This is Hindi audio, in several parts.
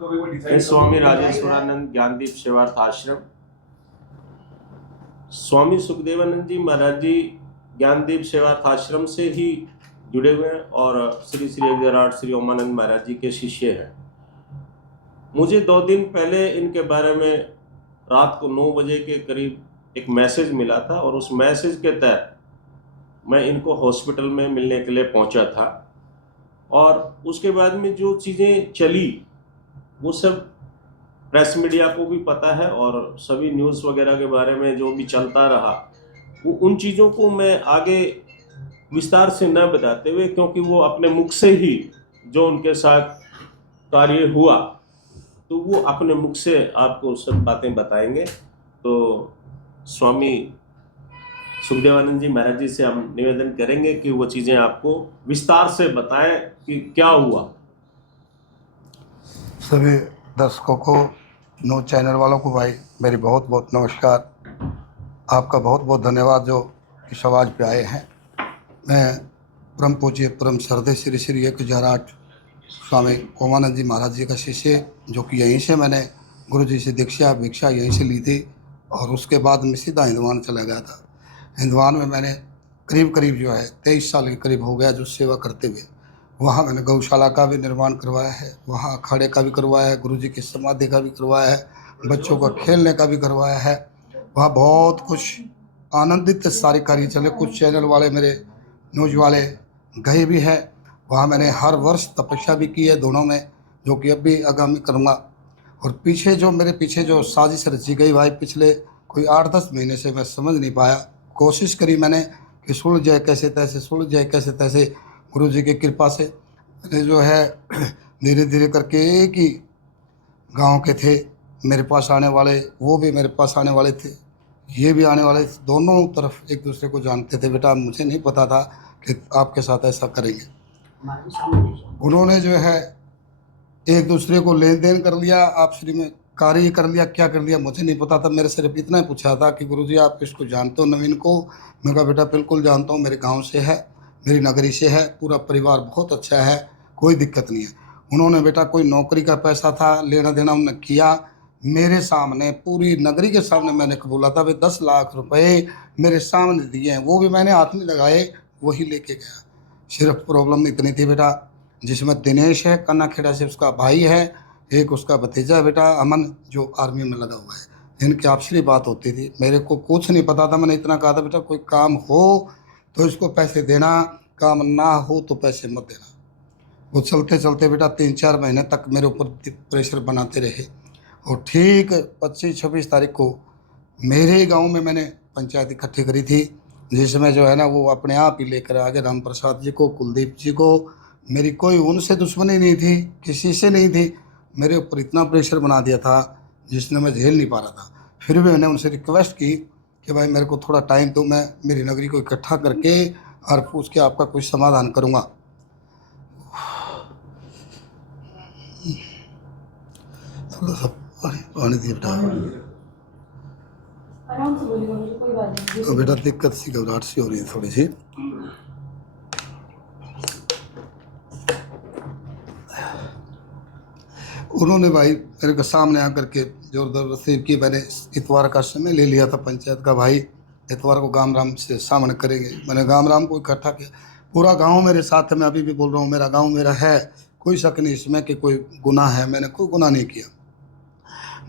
मैं स्वामी राजेश्वरानंद ज्ञानदीप सेवार्थ आश्रम। स्वामी सुखदेवानंद जी महाराज जी ज्ञानदीप सेवार्थ आश्रम से ही जुड़े हुए हैं और श्री श्री विराट श्री ओमानंद महाराज जी के शिष्य हैं। मुझे 2 दिन पहले इनके बारे में रात को 9 बजे के करीब एक मैसेज मिला था और उस मैसेज के तहत मैं इनको हॉस्पिटल में मिलने के लिए पहुंचा था। और उसके बाद में जो चीज़ें चली वो सब प्रेस मीडिया को भी पता है और सभी न्यूज़ वगैरह के बारे में जो भी चलता रहा वो उन चीज़ों को मैं आगे विस्तार से न बताते हुए, क्योंकि वो अपने मुख से ही जो उनके साथ कार्य हुआ तो वो अपने मुख से आपको सब बातें बताएंगे। तो स्वामी सुखदेवानंद जी महाराज जी से हम निवेदन करेंगे कि वो चीज़ें आपको विस्तार से बताएं कि क्या हुआ। सभी दर्शकों को, न्यूज़ चैनल वालों को भाई मेरी बहुत बहुत नमस्कार। आपका बहुत बहुत धन्यवाद जो इस आवाज़ पे आए हैं। मैं परम पूज्य परम श्रद्धेय श्री श्री 1008 स्वामी ओमानंद जी महाराज जी का शिष्य, जो कि यहीं से मैंने गुरु जी से दीक्षा यहीं से ली थी और उसके बाद मैं सीधा हिंदवान चला गया था। हिंदवान में मैंने करीब जो है 23 साल के करीब हो गया जो सेवा करते हुए। वहाँ मैंने गौशाला का भी निर्माण करवाया है, वहाँ अखाड़े का भी करवाया है, गुरु जी की समाधि का भी करवाया है, बच्चों का खेलने का भी करवाया है। वहाँ बहुत कुछ आनंदित सारी कार्य चले। कुछ चैनल वाले मेरे न्यूज़ वाले गए भी हैं। वहाँ मैंने हर वर्ष तपस्या भी की है दोनों में, जो कि अब भी आगामी करूँगा। और मेरे पीछे जो साजिश रची गई भाई, पिछले कोई 8-10 महीने से मैं समझ नहीं पाया। कोशिश करी मैंने कि सुलझ जाए कैसे तैसे। गुरु जी की कृपा से मैंने जो है धीरे धीरे करके, एक ही गांव के थे मेरे पास आने वाले, वो भी मेरे पास आने वाले थे, ये भी आने वाले थे, दोनों तरफ एक दूसरे को जानते थे। बेटा मुझे नहीं पता था कि आपके साथ ऐसा करेंगे। उन्होंने जो है एक दूसरे को लेन देन कर लिया, आपसी में कार्य कर लिया, क्या कर लिया मुझे नहीं पता था। मेरे सिर्फ इतना ही पूछा था कि गुरुजी आप इसको जानते हो नवीन को? मैं कहा बेटा बिल्कुल जानता हूँ, मेरे गांव से है, मेरी नगरी से है, पूरा परिवार बहुत अच्छा है, कोई दिक्कत नहीं है। उन्होंने बेटा कोई नौकरी का पैसा था, लेना देना उन्होंने किया, मेरे सामने पूरी नगरी के सामने मैंने कबूला था भाई 10 लाख रुपए मेरे सामने दिए हैं, वो भी मैंने हाथ में लगाए, वही लेके गया। सिर्फ प्रॉब्लम इतनी थी बेटा, जिसमें दिनेश है कन्ना खेड़ा से, उसका भाई है, एक उसका भतीजा है बेटा अमन, जो आर्मी में लगा हुआ है। इनकी आपसी बात होती थी, मेरे को कुछ नहीं पता था। मैंने इतना कहा था बेटा कोई काम हो तो इसको पैसे देना, काम ना हो तो पैसे मत देना। वो चलते चलते बेटा 3-4 महीने तक मेरे ऊपर प्रेशर बनाते रहे। और ठीक 25-26 तारीख को मेरे ही गाँव में मैंने पंचायत इकट्ठी करी थी, जिसमें जो है ना वो अपने आप ही लेकर आगे राम प्रसाद जी को, कुलदीप जी को। मेरी कोई उनसे दुश्मनी नहीं थी, किसी से नहीं थी, मेरे ऊपर इतना प्रेशर बना दिया था जिसने मैं झेल नहीं पा रहा था। फिर भी मैंने उनसे रिक्वेस्ट की कि भाई मेरे को थोड़ा टाइम दो, मैं मेरी नगरी को इकट्ठा करके और पूछ के आपका कुछ समाधान करूँगा। थोड़ा सा पानी दिए बेटा। तो बेटा दिक्कत सी, घबराहट सी हो रही है थोड़ी सी। उन्होंने भाई मेरे को सामने आकर के जोर जबरदस्ती की। मैंने इतवार का समय ले लिया था पंचायत का, भाई इतवार को गाम राम से सामने करेंगे। मैंने गाम राम को इकट्ठा किया, पूरा गांव मेरे साथ है। मैं अभी भी बोल रहा हूँ मेरा गांव मेरा है, कोई शक नहीं इसमें कि कोई गुनाह है, मैंने कोई गुनाह नहीं किया।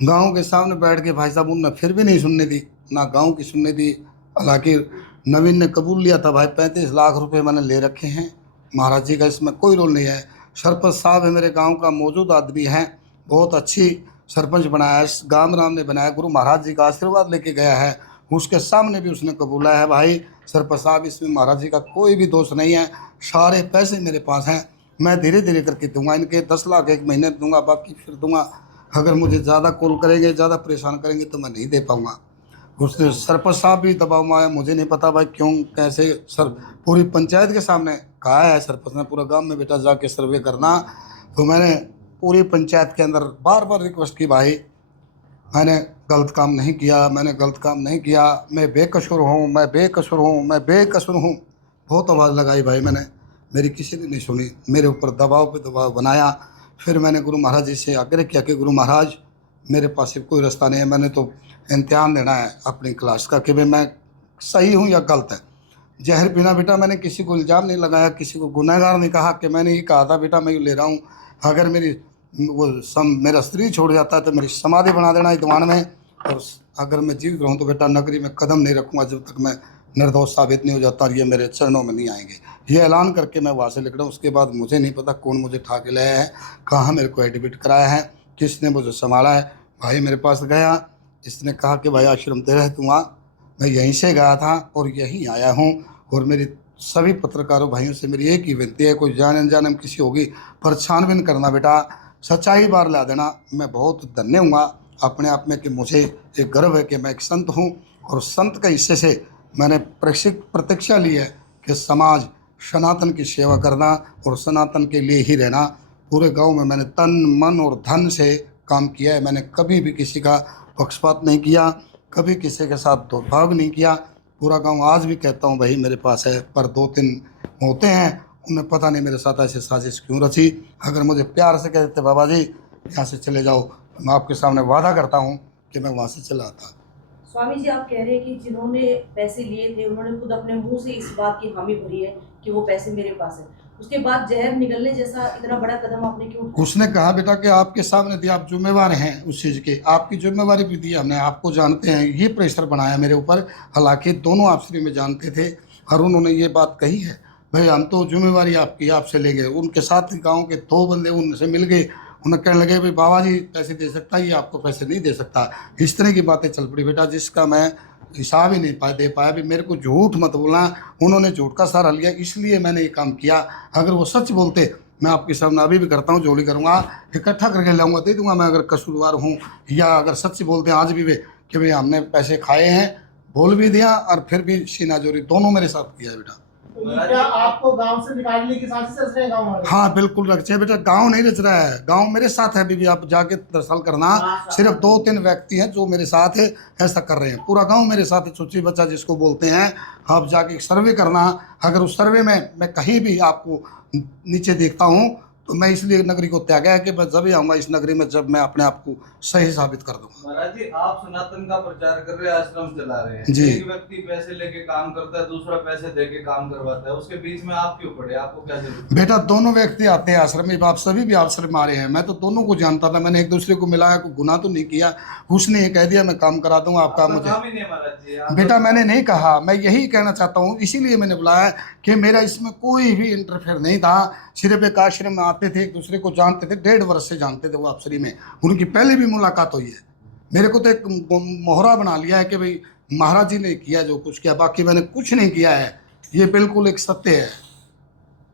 गांव के सामने बैठ के भाई साहब उनने फिर भी नहीं सुनने दी, ना गांव की सुनने दी। हालांकि नवीन ने कबूल लिया था भाई 35 लाख रुपए मैंने ले रखे हैं महाराज जी का, इसमें कोई रोल नहीं है। सरपंच साहब है मेरे गांव का, मौजूद आदमी है, बहुत अच्छी सरपंच बनाया है, गाम राम ने बनाया, गुरु महाराज जी का आशीर्वाद लेके गया है, उसके सामने भी उसने कबूला है। भाई सरपंच साहब इसमें महाराज जी का कोई भी दोष नहीं है, सारे पैसे मेरे पास हैं, मैं धीरे धीरे करके दूंगा। इनके 10 लाख एक महीने दूंगा, बाकी फिर दूंगा। अगर मुझे ज़्यादा कॉल करेंगे, ज़्यादा परेशान करेंगे तो मैं नहीं दे पाऊँगा। उसने सरपंच साहब भी दबाव में आया, मुझे नहीं पता भाई क्यों कैसे। सर पूरी पंचायत के सामने कहा है सरपंच ने, पूरा गांव में बेटा जाके सर्वे करना। तो मैंने पूरी पंचायत के अंदर बार बार रिक्वेस्ट की, भाई मैंने गलत काम नहीं किया, मैंने गलत काम नहीं किया, मैं बेकसूर हूँ, मैं बेकसूर हूँ, मैं बेकसूर हूँ। बहुत आवाज़ लगाई भाई मैंने, मेरी किसी ने नहीं सुनी, मेरे ऊपर दबाव पे दबाव बनाया। फिर मैंने गुरु महाराज जी से आग्रह किया कि गुरु महाराज मेरे पास सिर्फ कोई रास्ता नहीं है, मैंने तो इम्तिहान देना है अपनी क्लास का कि भाई मैं सही हूँ या गलत है। जहर पीना बेटा मैंने किसी को इल्ज़ाम नहीं लगाया, किसी को गुनहगार नहीं कहा कि मैंने ये कहा था बेटा मैं ये ले रहा हूँ, अगर मेरी मेरा स्त्री छोड़ जाता है तो मेरी समाधि बना देना ईदवान में, और अगर मैं जीवित रहूँ तो बेटा नगरी में कदम नहीं रखूँगा जब तक मैं निर्दोष साबित नहीं हो जाता और ये मेरे चरणों में नहीं आएंगे। ये ऐलान करके मैं वहाँ से निकला। उसके बाद मुझे नहीं पता कौन मुझे ठा के लाया है, कहाँ मेरे को एडमिट कराया है, किसने मुझे संभाला है। भाई मेरे पास गया, इसने कहा कि भाई आश्रम तेरा है तू आ। मैं यहीं से गया था और यहीं आया हूँ। और मेरी सभी पत्रकारों भाइयों से मेरी एक ही विनती है, कोई जान अनजान में किसी होगी पर छानबीन करना बेटा, सच्चाई बार ला देना। मैं बहुत धन्य हूँगा अपने आप में कि मुझे एक गर्व है कि मैं एक संत हूँ, और संत के हिस्से से मैंने प्रतीक्षा ली है कि समाज सनातन की सेवा करना और सनातन के लिए ही रहना। पूरे गांव में मैंने तन मन और धन से काम किया है। मैंने कभी भी किसी का पक्षपात नहीं किया, कभी किसी के साथ दुर्भाव नहीं किया। पूरा गांव आज भी कहता हूं भाई मेरे पास है, पर 2-3 होते हैं उन्हें पता नहीं मेरे साथ ऐसे साजिश क्यों रची। अगर मुझे प्यार से कह देते बाबा जी यहाँ से चले जाओ, तो मैं आपके सामने वादा करता हूँ कि मैं वहाँ से चला आता। स्वामी जी, आप कह रहे हैं कि जिन्होंने पैसे लिए थे उन्होंने खुद अपने मुंह से इस बात की हामी भरी है कि वो पैसे मेरे पास है, उसके बाद जहर निगलने जैसा इतना बड़ा कदम आपने क्यों उठाया? उसने कहा बेटा कि आपके सामने दिया, आप जिम्मेवार हैं उस चीज़ के, आपकी जिम्मेवारी भी दी हमने, आपको जानते हैं, ये प्रेशर बनाया मेरे ऊपर। हालांकि दोनों आपसी में जानते थे और उन्होंने ये बात कही है भाई हम तो जिम्मेवारी आपकी आपसे ले गए। उनके साथ गाँव के 2 बंदे उनसे मिल गए, उन्हें कहने लगे भाई बाबा जी पैसे दे सकता है, ये आपको पैसे नहीं दे सकता। इस तरह की बातें चल पड़ी बेटा, जिसका मैं हिसाब ही नहीं दे पाया। भी मेरे को झूठ मत बोलना, उन्होंने झूठ का सहारा लिया, इसलिए मैंने ये काम किया। अगर वो सच बोलते मैं आपके सामने अभी भी करता हूँ, जोड़ी करूँगा, इकट्ठा करके लाऊंगा, दे दूंगा मैं अगर कसूरवार हूँ। या अगर सच बोलते हैं आज भी वे कि भाई हमने पैसे खाए हैं, बोल भी दिया और फिर भी सीना जोरी दोनों मेरे साथ किया बेटा। तो ये क्या आपको गांव से निकालने की साजिश रच रहे हैं गांव वाले? हाँ बिल्कुल रचे बेटा, गांव नहीं रच रहा है, गांव मेरे साथ है। अभी भी आप जाके दरअसल करना, सिर्फ 2-3 व्यक्ति हैं जो मेरे साथ है, ऐसा कर रहे हैं। पूरा गांव मेरे साथ है, चुच्ची बच्चा जिसको बोलते हैं। आप जाके सर्वे करना, अगर उस सर्वे में मैं कहीं भी आपको नीचे देखता हूँ तो मैं इसलिए नगरी को त्यागा है कि मैं जब ही आऊँगा इस नगरी में जब मैं अपने आप को सही साबित कर दूंगा। महाराज जी, आप सनातन का प्रचार कर रहे हैं, आश्रम चला रहे हैं, जी। एक व्यक्ति पैसे लेके काम करता है, दूसरा पैसे देके काम करवाता है, उसके बीच में आप क्यों पड़े? आपको क्या जरूरत? बेटा दोनों व्यक्ति आते हैं आश्रम में, आप सभी भी आश्रम में आ रहे हैं, मैं तो दोनों को जानता था। मैंने एक दूसरे को मिलाया, कोई गुनाह तो नहीं किया। उसने ये कह दिया मैं काम करा दूंगा आपका, आपका मुझे काम ही नहीं है महाराज जी। आप बेटा मैंने नहीं कहा, मैं यही कहना चाहता हूँ, इसीलिए मैंने बुलाया कि मेरा इसमें कोई भी इंटरफेयर नहीं था। सिर्फ एक आश्रम में आते थे, एक दूसरे को जानते थे, 1.5 वर्ष से जानते थे वो आपसरी में, उनकी पहले भी मुलाकात हुई है। मेरे को तो एक मोहरा बना लिया है कि भाई महाराज जी ने किया जो कुछ किया, बाकी मैंने कुछ नहीं किया है। ये बिल्कुल एक सत्य है,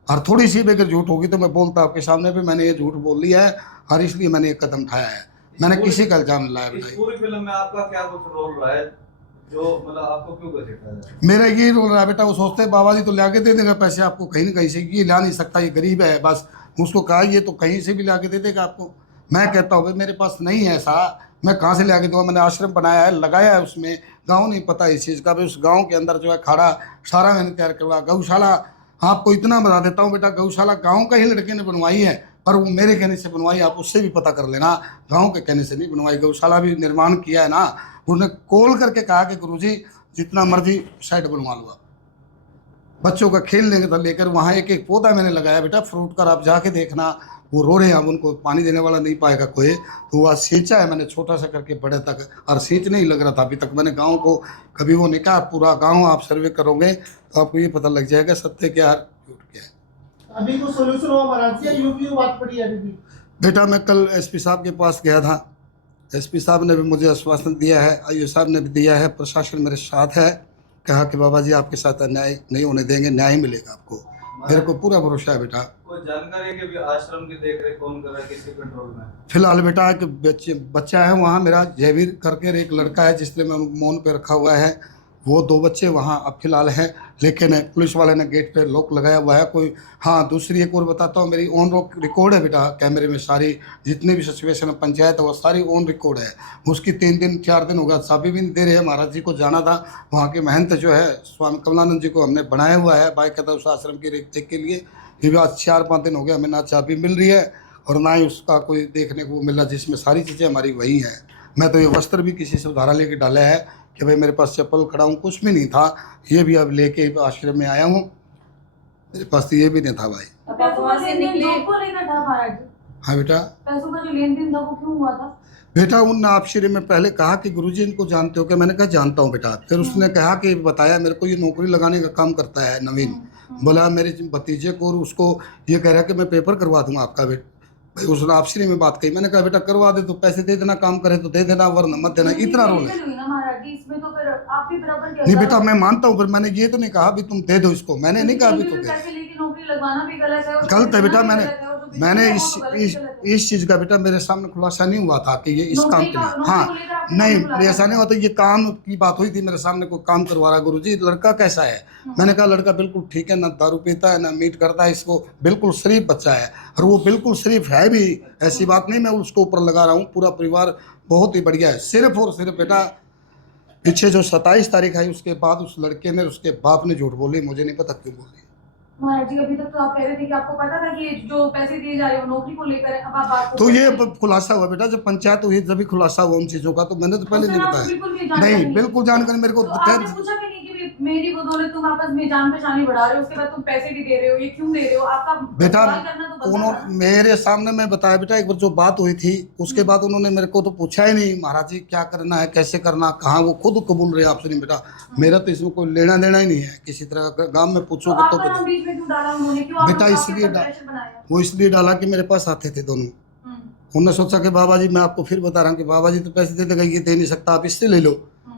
और थोड़ी सी भी अगर झूठ होगी तो मैं बोलता आपके सामने भी मैंने ये झूठ बोल लिया है, और इसलिए मैंने एक कदम उठाया है। मैंने किसी का इल्जाम नहीं लाया इस बेटा। पूरी फिल्म में आपका क्या कुछ रोल रहा है जो मतलब आपको क्यों घसीटा जाए? मेरा ये रोल रहा है बेटा, वो सोचते हैं बाबा जी तो ला के दे देगा पैसे आपको कहीं ना कहीं से, ये ला नहीं सकता, ये गरीब है, बस उसको कहा ये तो कहीं से भी ला के दे देगा आपको। मैं कहता हूँ भाई मेरे पास नहीं है ऐसा, मैं कहाँ से ला के दूँगा? मैंने आश्रम बनाया है, लगाया है, उसमें गाँव नहीं पता इस चीज़ का। भाई उस गाँव के अंदर जो है खाड़ा सारा मैंने तैयार करवाया। गौशाला आपको इतना बता देता हूँ बेटा, गौशाला गाँव का ही लड़के ने बनवाई है, पर वो मेरे कहने से बनवाई, आप उससे भी पता कर लेना, गाँव के कहने से नहीं बनवाई। गौशाला भी निर्माण किया है ना, उन्होंने कॉल करके कहा कि गुरुजी जितना मर्जी साइड बनवा लो, आप बच्चों का खेलने का लेकर वहाँ एक एक पौधा मैंने लगाया बेटा फ्रूट का, आप जाके देखना। वो रो रहे हैं, अब उनको पानी देने वाला नहीं पाएगा कोई, तो वह सींचा है मैंने छोटा सा करके बड़े तक, और सींचने ही लग रहा था अभी तक। मैंने गांव को कभी वो नहीं कहा, पूरा गांव आप सर्वे करोगे तो आपको ये पता लग जाएगा सत्य क्या है झूठ क्या है। अभी कुछ सोल्यूशन हुआ महाराज जी, यूपी की बात पड़ी है अभी भी? बेटा मैं कल एसपी साहब के पास गया था, एसपी साहब ने भी मुझे आश्वासन दिया है, आईओ साहब ने भी दिया है, प्रशासन मेरे साथ है। कहा कि बाबा जी आपके साथ अन्याय नहीं होने देंगे, न्याय मिलेगा आपको। मेरे को पूरा भरोसा है बेटा। कोई जानकारी है कि भी आश्रम की देख रेख कौन कर रहा है, किसके कंट्रोल में? फिलहाल बेटा एक बच्चा है वहाँ मेरा जयवीर करके, एक लड़का है जिसने मैं मौन पे रखा हुआ है, वो 2 बच्चे वहाँ अब फिलहाल हैं, लेकिन पुलिस वाले ने गेट पे लॉक लगाया हुआ है कोई। हाँ दूसरी एक और बताता हूँ, मेरी ऑन रिकॉर्ड है बेटा कैमरे में, सारी जितनी भी सिचुएशन पंचायत है वो सारी ऑन रिकॉर्ड है। उसकी 3-4 दिन हो गया, चाबी भी नहीं दे रहे हैं। महाराज जी को जाना था, वहाँ के महंत जो है स्वामी कमलानंद जी को हमने बनाया हुआ है बाकायदा उस आश्रम की रेख के लिए। ये भी आज 4-5 दिन हो गया हमें ना चाबी मिल रही है और ना ही उसका कोई देखने को मिला जिसमें सारी चीज़ें हमारी वही हैं। मैं तो ये वस्त्र भी किसी से उधारा लेके डाला है कि भाई मेरे पास चप्पल खड़ा हूँ, कुछ भी नहीं था, ये भी अब लेके आश्रम में आया हूँ, मेरे पास तो ये भी नहीं था भाई। अब आप वहाँ से निकले, जॉब को लेकर था महाराज जी, हाँ बेटा, पैसों का जो लेन देन था वो क्यों हुआ था? बेटा उन आश्रम में पहले कहा कि गुरुजी इनको जानते हो क्या? मैंने कहा जानता हूँ बेटा। फिर उसने कहा कि बताया मेरे को ये नौकरी लगाने का काम करता है नवीन। बोला मेरे भतीजे को और उसको ये कह रहा कि मैं पेपर करवा दूंगा आपका बेटा। भाई उसने आश्रम में बात कही, मैंने कहा बेटा करवा दे तो पैसे दे देना, काम करे तो दे देना, वरना मत देना, इतना रोल है। हुई ना महाराज जी, इसमें तो फिर आप भी बराबर नहीं बेटा मैं मानता हूँ, पर मैंने ये तो नहीं कहा भी तुम दे दो इसको, मैंने नहीं कहा भी तुम दे। पैसे लेके नौकरी लगवाना भी गलत है और गलत है बेटा, करना भी गलत है, और जो मैंने बिजनेस है वो गलत ही गलत है। इस चीज़ का बेटा मेरे सामने खुलासा नहीं हुआ था कि ये इस काम नौकरी के का- लिए, नौकरी हाँ को लेकर आपने नहीं बुलाया ऐसा नहीं होता, ये काम की बात हुई थी मेरे सामने, कोई काम करवा रहा गुरुजी लड़का कैसा है? मैंने कहा लड़का बिल्कुल ठीक है, ना दारू पीता है ना मीट करता है, इसको बिल्कुल शरीफ बच्चा है, और वो बिल्कुल शरीफ है भी, ऐसी बात नहीं मैं उसको ऊपर लगा रहा हूँ, पूरा परिवार बहुत ही बढ़िया है। सिर्फ और सिर्फ बेटा पीछे जो 27 तारीख आई उसके बाद उस लड़के ने उसके बाप ने झूठ बोली, मुझे नहीं पता क्यों बोली। महाराज जी अभी तक तो आप कह रहे थे कि आपको पता था कि ये जो पैसे दिए जा रहे हैं वो नौकरी को लेकर है, अब आप बात को तो ये खुलासा हुआ बेटा, जब पंचायत हुई जब भी खुलासा हुआ उन चीज़ों का, तो मैंने तो पहले उसमें नहीं आपको बताया। बिल्कुल भी जानकारी नहीं बिल्कुल जानकारी मेरे को तो आपने पूछा भी नहीं कि मेरी बदौलत तुम आपस में जान पहचान बढ़ा रहे हो, उसके बाद तुम पैसे भी दे रहे हो, ये क्यों दे रहे हो? आपका बेटा सवाल करना तो बनता उन्होंने था। मेरे सामने मैं बताया बेटा, एक बार जो बात हुई थी उसके बाद उन्होंने मेरे को तो पूछा ही नहीं महाराज जी क्या करना है कैसे करना कहाँ, वो खुद कबूल रहे आपसे। नहीं बेटा मेरा तो इसमें कोई लेना देना ही नहीं है किसी तरह का, गांव में तो पूछोगे तो आपका पता। नाम बीच में क्यों डाला उन्होंने? क्यों बेटा आपने इसलिए आपके ऊपर प्रेशर बनाया? वो इसलिए डाला कि मेरे पास आते थे दोनों, उन्होंने सोचा कि बाबा जी मैं आपको फिर बता रहा हूँ कि बाबा जी तो पैसे दे देगा, ये दे नहीं सकता, आप इससे ले लो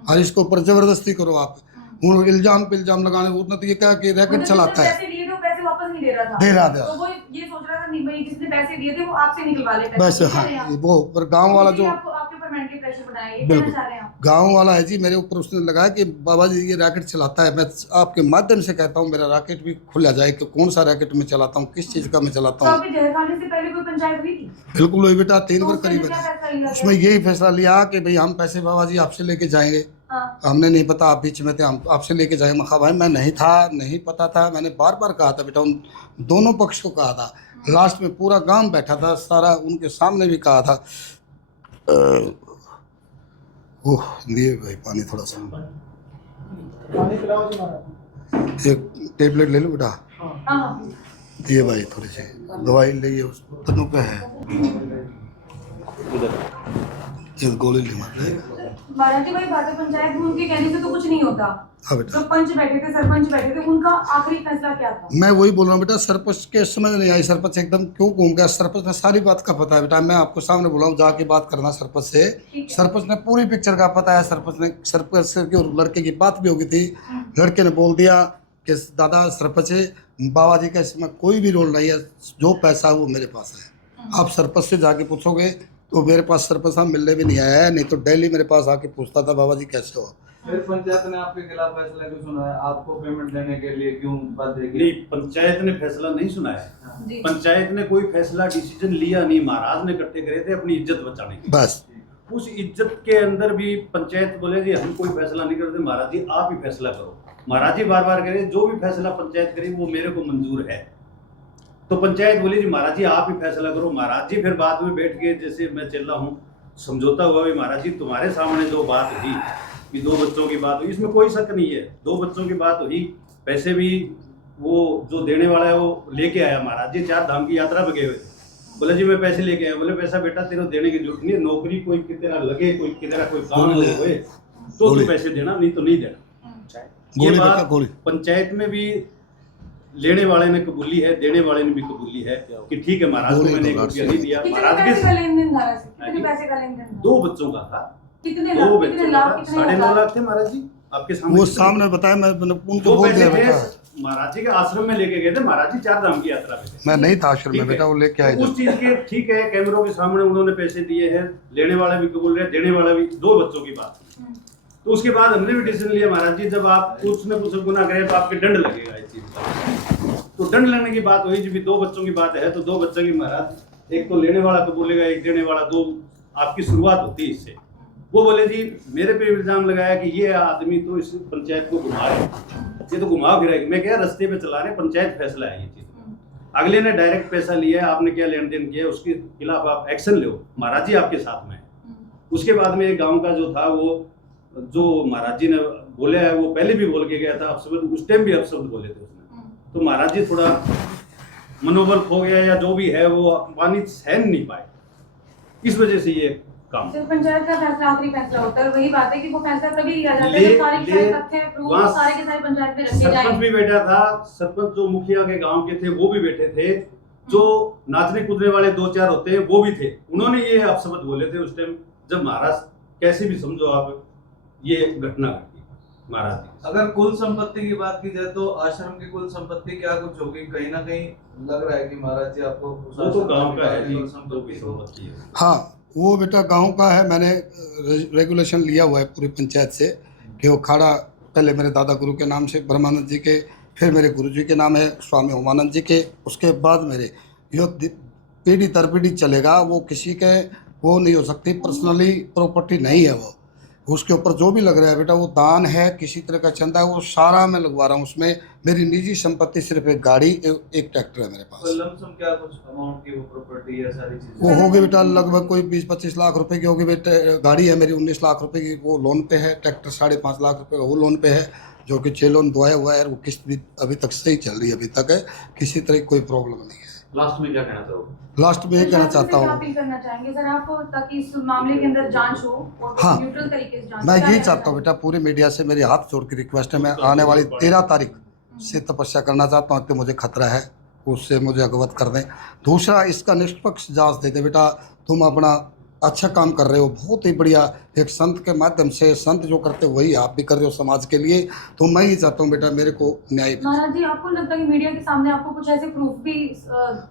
और इसके ऊपर जबरदस्ती करो आप। उन्होंने इल्जाम पे इल्जाम लगाने, उसने तो ये कहा कि रैकेट मतलब चलाता है, पैसे लिए थे वो पैसे वापस नहीं दे रहा था, दे रहा था तो वो ये सोच रहा था नहीं भाई जिसने पैसे दिए थे वो आपसे निकलवा ले बस। पैसे, हाँ कह रहे हैं आप। वो पर गाँव वाला इसलिए जो आपको आपके ऊपर मेंटली प्रेशर बनाया, ये बिल्कुल। कहना चाह रहे हैं आप? गांव वाला है जी मेरे ऊपर, उसने लगाया कि बाबा जी ये रैकेट चलाता है। मैं आपके माध्यम से कहता हूँ मेरा रैकेट भी खुला जाए कि कौन सा रैकेट मैं चलाता हूँ, किस चीज़ का मैं तो चलाता हूँ। आपके जहर खाने से पहले कोई पंचायत हुई थी? बिल्कुल वही बेटा 3 तो बार उसमें करीब क्या है, फैसला लिया उसमें गया? यही फैसला लिया कि भाई हम पैसे बाबा जी आपसे लेके जाएंगे। हाँ। हमने नहीं पता, आप बीच में थे, हम आपसे लेके जाएंगे। मैं कहा भाई मैं नहीं था, नहीं पता था, मैंने बार बार कहा था बेटा, उन दोनों पक्ष को कहा था, लास्ट में पूरा गांव बैठा था सारा, उनके सामने भी कहा था। ओह लिए भाई पानी थोड़ा सा, पानी पिलाओ जी महाराज। एक टेबलेट ले लो बेटा, हाँ। दिए भाई थोड़ी सी दवाई लीजिए, उस तनु पे है एक गोली ले मार। महाराज जी भाई बातें पंचायत में उनके कहने से तो कुछ नहीं होता। हाँ बेटा जो पंच बैठे थे, सरपंच बैठे थे, उनका आखिरी फैसला क्या था? मैं वही बोल रहा हूँ बेटा, सरपंच के समझ नहीं आई, सरपंच एकदम क्यों घूम गया। सरपंच ने सारी बात का पता है बेटा, मैं आपको सामने बोला हूँ जाके बात करना सरपंच से। ठीक है। सरपंच ने पूरी पिक्चर का पता है, सरपंच से की और लड़के की बात भी हो गई थी। लड़के ने बोल दिया कि दादा सरपंच बाबा जी का इसमें कोई भी रोल नहीं है, जो पैसा है वो मेरे पास है। आप सरपंच से जाके पूछोगे तो मेरे पास सरपंच साहब मिलने भी नहीं आया है, नहीं तो डेली मेरे पास आके पूछता था बाबा जी कैसे हो। फिर पंचायत ने आपके खिलाफ फैसला क्यों सुनाया? आपको पेमेंट देने के लिए क्यों बाध्य नहीं, किया? पंचायत ने फैसला नहीं सुनाया है। जी। पंचायत ने कोई फैसला डिसीजन लिया नहीं, महाराज ने इकट्ठे करे थे अपनी इज्जत बचाने के लिए। बस उस इज्जत के अंदर भी पंचायत बोले जी हम कोई फैसला नहीं करते, महाराज जी आप ही फैसला करो। महाराज जी बार बार कह जो भी फैसला पंचायत करे वो मेरे को मंजूर है। तो पंचायत बोली जी महाराज जी आप ही फैसला करो। महाराज जी फिर बाद में बैठ के, जैसे मैं चल रहा हूँ समझौता हुआ भी, महाराज जी तुम्हारे सामने जो बात हुई कि 2 बच्चों की बात हुई, इसमें कोई शक नहीं है, 2 बच्चों की बात हुई, पैसे भी वो जो देने वाला है वो लेके आया। महाराज जी 4 धाम की यात्रा पे गए हुए थे, बोले जी मैं पैसे लेके आया। बोले पैसा बेटा तेरे देने की जरूरत नहीं है, नौकरी कोई कितना लगे, कोई कितना कोई काम हुए तो तू पैसे देना, नहीं तो नहीं देना। ये गोली बेटा बात गोली। पंचायत में भी लेने वाले ने कबूली है, देने वाले ने भी कबूली है कि ठीक है महाराज को मैंने 1 रुपया नहीं दिया। कितने महाराज पैसे का के लेन देन था वैसे? कितने पैसे का लेन देन था? 2 बच्चों का था, कितने 2 लाख, बच्चों कितने का लाख, था, कितने 9.5 हजार? लाख थे महाराज जी आपके सामने। वो सामने बताया, मैं उनको वो बोल पैसे दिया थे बेटा। महाराज जी के आश्रम में लेके गए थे, महाराज जी 4 धाम की यात्रा पे थे। मैं नहीं था आश्रम में ठीक है। बेटा, वो लेके आए तो उस थे। चीज के ठीक है, कैमरों के सामने उन्होंने पैसे दिए हैं, लेने वाला भी कबूल रहे, देने वाला भी, 2 बच्चों की बात। तो उसके बाद हमने भी डिसीजन लिया महाराज जी जब आप कुछ न कुछ गुनाह करें तो आपके दंड लगेगा इस चीज का। तो दंड लगने की बात हुई, जब 2 बच्चों की बात है तो 2 बच्चों की महाराज, एक तो लेने वाला कबूलेगा, एक देने वाला, 2 आपकी शुरुआत होती है इससे। वो बोले जी मेरे पे इल्जाम लगाया कि ये आदमी तो इस पंचायत को घुमा रहे, ये तो घुमा फिरा। मैं क्या रास्ते पे चला रहे, पंचायत फैसला है ये चीज। अगले ने डायरेक्ट पैसा लिया है, आपने क्या लेन देन किया है, उसके खिलाफ आप एक्शन लो, महाराज जी आपके साथ में है। उसके बाद में एक गांव का जो था वो जो महाराज जी ने बोले है वो पहले भी बोल के गया था अपशब्द, उस टाइम भी अपशब्द बोले थे उसने। तो महाराज जी थोड़ा मनोबल खो गया या जो भी है वो अपमानित सहन नहीं पाए, इस वजह से ये काम। सिर्फ पंचायत का फैसला आखिरी फैसला होता है, वही बात है कि वो फैसला तभी लिया जाता है जब सारे के सारे तथ्य प्रूफ वहाँ सारे के सारे पंचायत में रखे सरपंच जाएंगे। भी बैठा था, सरपंच जो मुखिया के गांव के थे वो भी बैठे थे, जो नाचने कूदने वाले 2-4 होते हैं वो भी थे। उन्होंने ये अपशब्द बोले थे उस टाइम, जब महाराज कैसे भी समझो आप ये घटना घटी महाराज जी। अगर कुल संपत्ति की बात की जाए तो आश्रम की कुल संपत्ति क्या कुछ होगी? कहीं ना कहीं लग रहा है कि महाराज जी आपको वो तो गांव का है जी, कुल संपत्ति है। हाँ, वो बेटा गांव का है। मैंने रेगुलेशन लिया हुआ है पूरी पंचायत से कि वो खाड़ा पहले मेरे दादा गुरु के नाम से ब्रह्मानंद जी के, फिर मेरे गुरु जी के नाम है स्वामी उमानंद जी के, उसके बाद मेरे यो पीढ़ी दर पीढ़ी चलेगा। वो किसी के वो नहीं हो सकती, पर्सनली प्रॉपर्टी नहीं है वो। उसके ऊपर जो भी लग रहा है बेटा वो दान है, किसी तरह का चंदा है, वो सारा मैं लगवा रहा हूँ उसमें। मेरी निजी संपत्ति सिर्फ एक गाड़ी एक ट्रैक्टर है मेरे पास। लमसम क्या कुछ अमाउंट की वो प्रॉपर्टी है सारी चीजें? वो होगी बेटा लगभग कोई 20-25 लाख रुपए की होगी बेटा। गाड़ी है मेरी 19 लाख रुपए की, वो लोन पे है। ट्रैक्टर 5.5 लाख रुपए का वो लोन पे है, जो कि 6 लोन दुआया हुआ है। वो किस्त भी अभी तक सही चल रही है, अभी तक है, किसी तरह की कोई प्रॉब्लम नहीं है। लास्ट में क्या कहना चाहोगे? लास्ट में ये कहना चाहता क्या हूँ, अपील करना चाहेंगे सर आप, ताकि इस मामले के अंदर जांच हो और हाँ, न्यूट्रल तरीके से जांच हो? मैं क्या यही कहना चाहता हूँ बेटा, पूरे मीडिया से मेरी हाथ जोड़ के रिक्वेस्ट है। मैं आने वाली 13 तारीख से तपस्या करना चाहता हूँ कि मुझे खतरा है, उससे मुझे अवगत कर दें। दूसरा, इसका निष्पक्ष जांच दे दे बेटा। तुम अपना अच्छा काम कर रहे हो, बहुत ही बढ़िया। एक संत के माध्यम से, संत जो करते वही आप भी कर रहे हो समाज के लिए। तो मैं ही चाहता हूँ बेटा मेरे को न्याय। महाराज जी, आपको लगता है कि मीडिया के सामने आपको कुछ ऐसे प्रूफ भी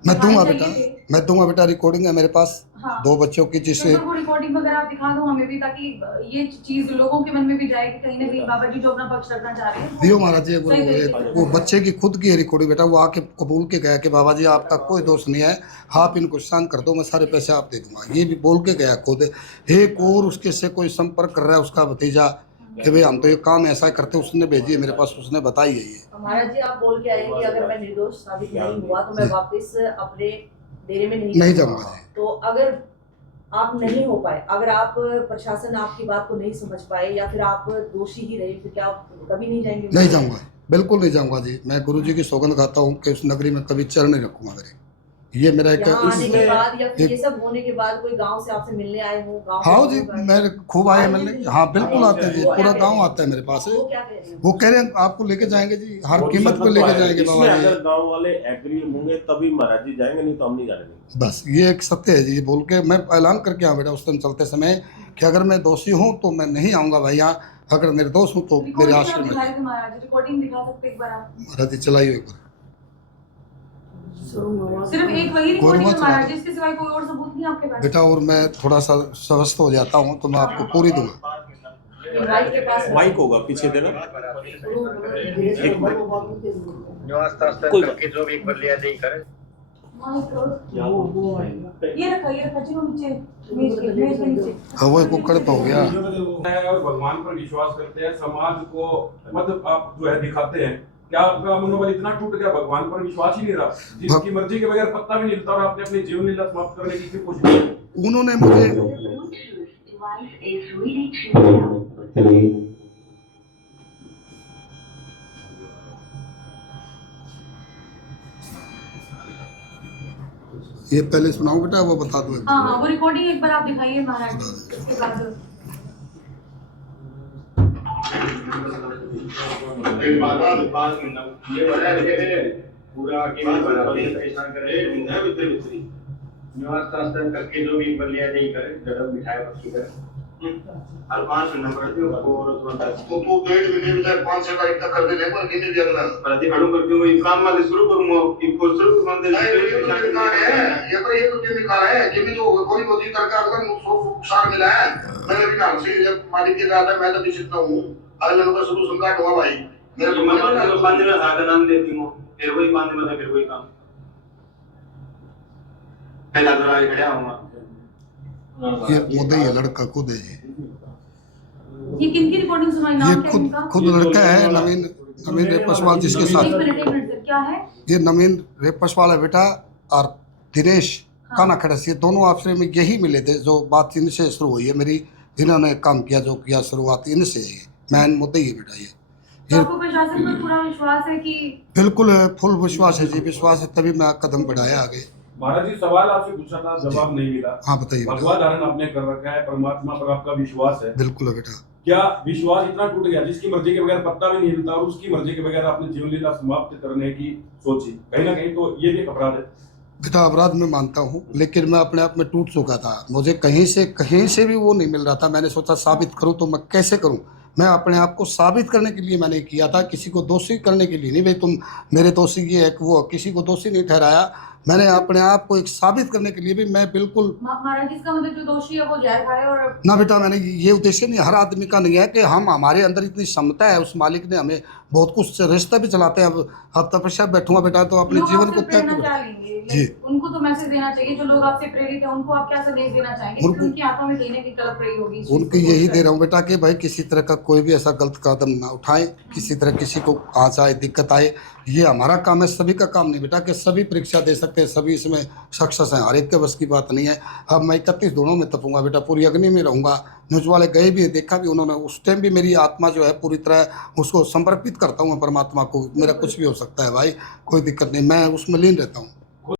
मैं दूंगा दिखाने बेटा, चाहिए थे? मैं दूंगा बेटा। रिकॉर्डिंग है मेरे पास हाँ। 2 बच्चों की, जिससे तो वो रिकॉर्डिंग वगैरह आप दिखा दो हमें भी, ताकि ये चीज लोगों के मन में भी जाए कि कहीं ना कहीं बाबा जी जो अपना पक्ष रखना चाह रहे हैं दियो महाराज जी। सही तरीके से। वो बच्चे की खुद की रिकॉर्डिंग बेटा, वो आके कबूल के गया कि बाबा जी आपका कोई दोष नहीं है, आप इनको शांत कर दो, मैं सारे पैसे आप दे दूंगा। ये भी बोल के गया खुद। एक और उसके से कोई संपर्क कर रहा है उसका भतीजा कि भाई हम तो ये काम ऐसा करते, उसने भेजी है मेरे पास, उसने बताई है ये। महाराज जी, आप बोल के आए कि अगर मैं निर्दोष साबित नहीं हुआ तो मैं वापस अपने डेरे में नहीं जाऊंगा जी। तो अगर आप नहीं हो पाए, अगर आप प्रशासन आपकी बात को नहीं समझ पाए या फिर आप दोषी ही रहे, फिर क्या आप कभी नहीं जाएंगे? नहीं जाऊंगा, बिल्कुल नहीं जाऊंगा जी। मैं गुरु जी की सौगंध खाता हूँ कि उस नगरी में कभी चरण नहीं रखूंगा मेरे। ये मेरा एक यहाँ आने के बाद या फिर ये सब होने के बाद कोई गांव से आपसे मिलने आए हो? गांव हाँ के जी, लोग आए? मैं खूब आए मिलने। हाँ बिल्कुल आते हैं जी, पूरा गांव आता है मेरे पास। वो क्या कह रहे हैं? वो कह रहे हैं आपको लेके जाएंगे जी, हर कीमत पे लेके जाएंगे इसमें बाबा जी। अगर गांव वाले एग्री होंगे तभी महाराज जी जाएंगे, नहीं तो हम नहीं जाएंगे। बस ये एक सत्य है जी। ये बोल के मैं ऐलान करके आऊँ बेटा उस दिन चलते समय कि अगर मैं दोषी हूँ तो मैं नहीं आऊँगा भाई यहाँ, अगर निर्दोष हूँ तो मेरे आश्रम में। रिकॉर्डिंग दिखा सकते एक बार आप? महाराज जी चलाइए एक बार। सिर्फ एक वही रिकॉर्डिंग है महाराज जी, इसके सिवाय कोई और सबूत नहीं आपके पास? बेटा और मैं थोड़ा सा स्वस्थ हो जाता हूँ तो मैं आपको पूरी दूंगा। माइक के पास माइक होगा पीछे देना। कोई बात जो भी एक बार लिया नहीं करे। ये रखा चलो नीचे, मेज के नीचे। हाँ वो एक उकड़ हो गया। और भगवान पर विश्वास करते हैं, समाज को मतलब आप जो है दिखाते हैं। क्या आपका मनोबल इतना टूट गया, भगवान पर विश्वास ही नहीं रहा, जिसकी मर्जी के बगैर पत्ता भी नहीं हिलता, और आपने अपनी जीवन लीला समाप्त करने की क्यों कोशिश की? उन्होंने मुझे ये पहले सुनाओ बेटा, वो बता दो। हाँ वो रिकॉर्डिंग एक बार आप दिखाइए महाराज जी, इसके बाद पूरा करके जो भी बलिया नहीं करे, जब मिठाई पक्की करे और 5 नंबर पे उसको तो पेट भी नहीं मिला, 5 का इतना कर देने पर कितने दिन ना प्रति खड़ू करके वो काम वाले शुरू करूंगा, इनको शुरू कर दे। ये तो निकाल है कि जो कोई कोशिश करके अगर मुझको नुकसान मिला है, मैंने भी नाम से जब मालिक के दादा मैं तो निश्चित ना हूं, अगले लोगों का शुरू सुनका होगा भाई मेरे को मतलब बांधने में आगे नाम देती हूं, फिर वही बांधने में फिर वही काम पहला तो आगे खड़ा हूं। ये मुद्दे ये लड़का खुद है ये किन की रिकॉर्डिंग सुनाई? ये नाम क्या है इनका? खुद लड़का है नवीन पासवान, जिसके एक साथ मिनट सर, क्या है? ये नवीन रेपस वाला बेटा और दिनेश काना खड़स, ये दोनों आपसे में यही मिले थे। जो बात इनसे शुरू हुई है मेरी, जिन्होंने काम किया जो किया शुरुआत इनसे है। मैन मुद्दा ही बेटा तो आपको प्रशासन पर पूरा विश्वास है कि? बिल्कुल है, फुल विश्वास है जी, विश्वास है तभी मैं कदम बढ़ाया आगे। महाराज जी सवाल आपसे पूछा था, जवाब नहीं मिला। हाँ बताइए बेटा। भगवा धारण आपने कर रखा है, परमात्मा पर आपका विश्वास है। बिल्कुल है बेटा। क्या विश्वास इतना टूट गया जिसकी मर्जी के बगैर पत्ता भी नहीं हिलता और उसकी मर्जी के बगैर आपने जीवन लीला समाप्त करने की सोची? कहीं ना कहीं तो ये भी एक अपराध है। बेटा अपराध मैं मानता हूँ, लेकिन मैं अपने आप में टूट चुका था। मुझे कहीं से भी वो नहीं मिल रहा था। मैंने सोचा साबित करूँ तो मैं कैसे करूँ। मैं अपने आप को साबित करने के लिए मैंने किया था, किसी को दोषी करने के लिए नहीं। भाई तुम मेरे दोषी ये है कि वो, किसी को दोषी नहीं ठहराया। मैंने अपने आप को एक साबित करने के लिए भी मैं बिल्कुल महाराज जी इसका मतलब जो दोषी है वो जहर खाए और ना बेटा, मैंने ये उद्देश्य नहीं, हर आदमी का नहीं है कि हम, हमारे अंदर इतनी क्षमता है, उस मालिक ने हमें बहुत कुछ रिश्ता भी चलाते हैं। अब तपस्या बैठूंगा बेटा तो अपने लोग जीवन आपसे को त्याग प्रेरणा के क्या लेंगे? जी। उनको तो मैसेज देना चाहिए, जो लोग आपसे प्रेरित है उनको आप क्या संदेश देना चाहेंगे? उनको- उनकी आत्मा में देने की तड़प रही होगी इस चीज़ उनकी को यही सोचकर। दे रहा हूँ बेटा कि भाई किसी तरह का कोई भी ऐसा गलत कदम ना उठाए, किसी तरह किसी को आँच आए, दिक्कत आए। ये हमारा काम है, सभी का काम नहीं बेटा कि सभी परीक्षा दे सकते हैं, सभी इसमें सक्सेस हैं। हर एक के बस की बात नहीं है। अब मैं 31 दिनों में तपूंगा बेटा, पूरी अग्नि में रहूंगा। न्यूज वाले गए भी, देखा भी उन्होंने, उस टाइम भी मेरी आत्मा जो है पूरी तरह उसको समर्पित करता हूँ मैं परमात्मा को। मेरा कुछ भी हो सकता है भाई, कोई दिक्कत नहीं, मैं उसमें लीन रहता हूँ।